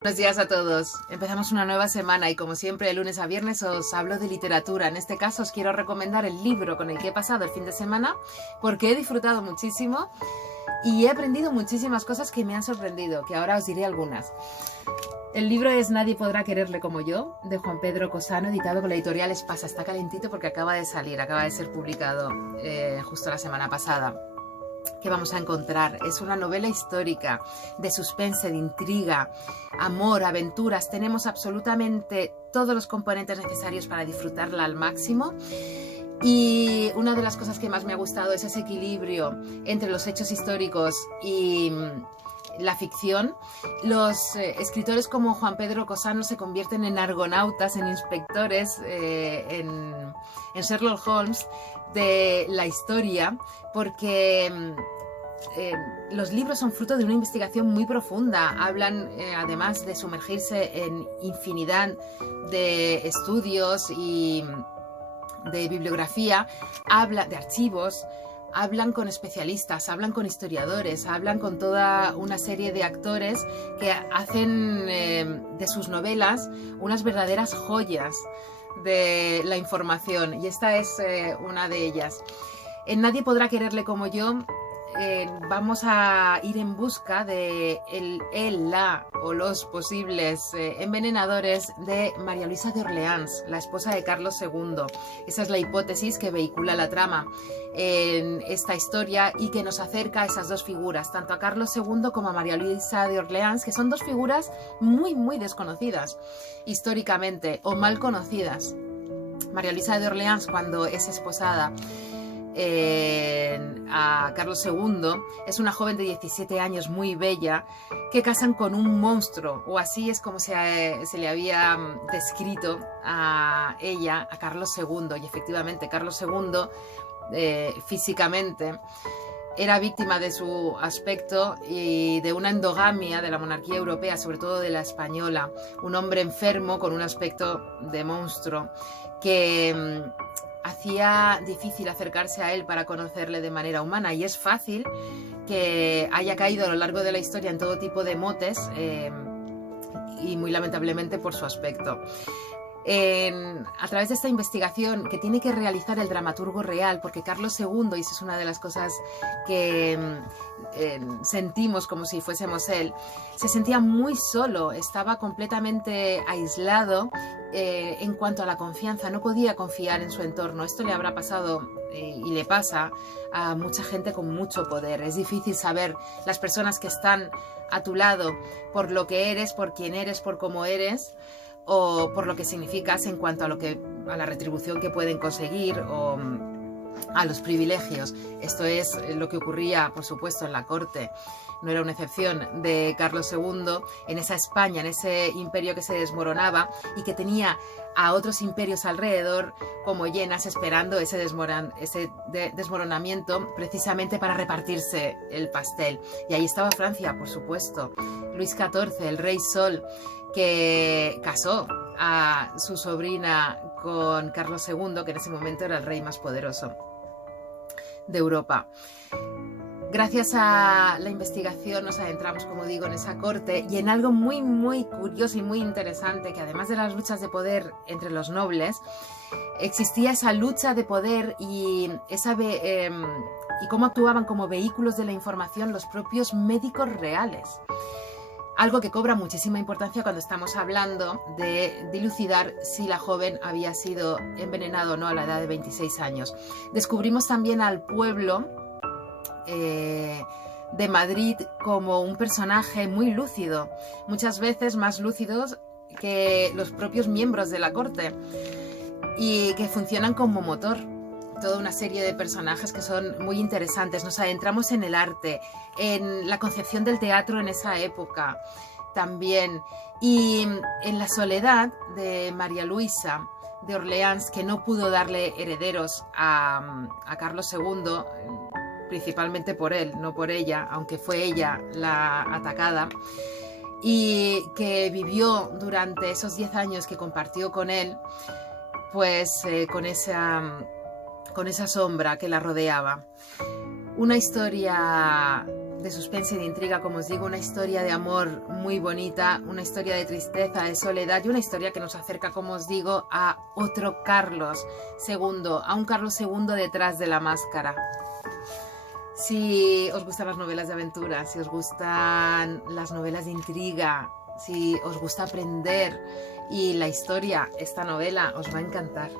Buenos días a todos. Empezamos una nueva semana y como siempre de lunes a viernes os hablo de literatura. En este caso os quiero recomendar el libro con el que he pasado el fin de semana porque he disfrutado muchísimo y he aprendido muchísimas cosas que me han sorprendido, que ahora os diré algunas. El libro es Nadie podrá quererle como yo, de Juan Pedro Cosano, editado por la editorial Espasa. Está calentito porque acaba de salir, acaba de ser publicado justo la semana pasada. ¿Qué vamos a encontrar? Es una novela histórica, de suspense, de intriga, amor, aventuras. Tenemos absolutamente todos los componentes necesarios para disfrutarla al máximo. Y una de las cosas que más me ha gustado es ese equilibrio entre los hechos históricos y la ficción. Los escritores como Juan Pedro Cosano se convierten en argonautas, en inspectores, en Sherlock Holmes de la historia, porque los libros son fruto de una investigación muy profunda. Hablan, además de sumergirse en infinidad de estudios y de bibliografía, de archivos, hablan con especialistas, hablan con historiadores, hablan con toda una serie de actores que hacen de sus novelas unas verdaderas joyas de la información, y esta es una de ellas. En Nadie podrá quererle como yo vamos a ir en busca de el, la o los posibles envenenadores de María Luisa de Orleans, la esposa de Carlos II. Esa es la hipótesis que vehicula la trama en esta historia y que nos acerca a esas dos figuras, tanto a Carlos II como a María Luisa de Orleans, que son dos figuras muy desconocidas históricamente o mal conocidas. María Luisa de Orleans, cuando es esposada a Carlos II, es una joven de 17 años muy bella que casan con un monstruo, o así es como se le había descrito a ella, a Carlos II. Y efectivamente Carlos II físicamente era víctima de su aspecto y de una endogamia de la monarquía europea, sobre todo de la española. Un hombre enfermo con un aspecto de monstruo que hacía difícil acercarse a él para conocerle de manera humana, y es fácil que haya caído a lo largo de la historia en todo tipo de motes y muy lamentablemente por su aspecto. A través de esta investigación que tiene que realizar el dramaturgo real, porque Carlos II, y esa es una de las cosas que sentimos como si fuésemos él, se sentía muy solo, estaba completamente aislado en cuanto a la confianza, no podía confiar en su entorno. Esto le habrá pasado y le pasa a mucha gente con mucho poder. Es difícil saber las personas que están a tu lado por lo que eres, por quién eres, por cómo eres, o por lo que significas en cuanto a la retribución que pueden conseguir o a los privilegios. Esto es lo que ocurría, por supuesto, en la corte. No era una excepción de Carlos II, en esa España, en ese imperio que se desmoronaba y que tenía a otros imperios alrededor como hienas esperando ese desmoronamiento precisamente para repartirse el pastel. Y ahí estaba Francia, por supuesto. Luis XIV, el rey Sol, que casó a su sobrina con Carlos II, que en ese momento era el rey más poderoso de Europa. Gracias a la investigación nos adentramos, como digo, en esa corte y en algo muy curioso y muy interesante, que además de las luchas de poder entre los nobles, existía esa lucha de poder y cómo actuaban como vehículos de la información los propios médicos reales. Algo que cobra muchísima importancia cuando estamos hablando de dilucidar si la joven había sido envenenada o no a la edad de 26 años. Descubrimos también al pueblo de Madrid como un personaje muy lúcido, muchas veces más lúcidos que los propios miembros de la corte, y que funcionan como motor. Toda una serie de personajes que son muy interesantes. Nos adentramos en el arte, en la concepción del teatro en esa época también, y en la soledad de María Luisa de Orleans, que no pudo darle herederos a Carlos II, principalmente por él, no por ella, aunque fue ella la atacada, y que vivió durante esos 10 años que compartió con él, pues con esa sombra que la rodeaba. Una historia de suspense y de intriga, como os digo, una historia de amor muy bonita, una historia de tristeza, de soledad y una historia que nos acerca, como os digo, a otro Carlos II, a un Carlos II detrás de la máscara. Si os gustan las novelas de aventura, si os gustan las novelas de intriga, si os gusta aprender y la historia, esta novela os va a encantar.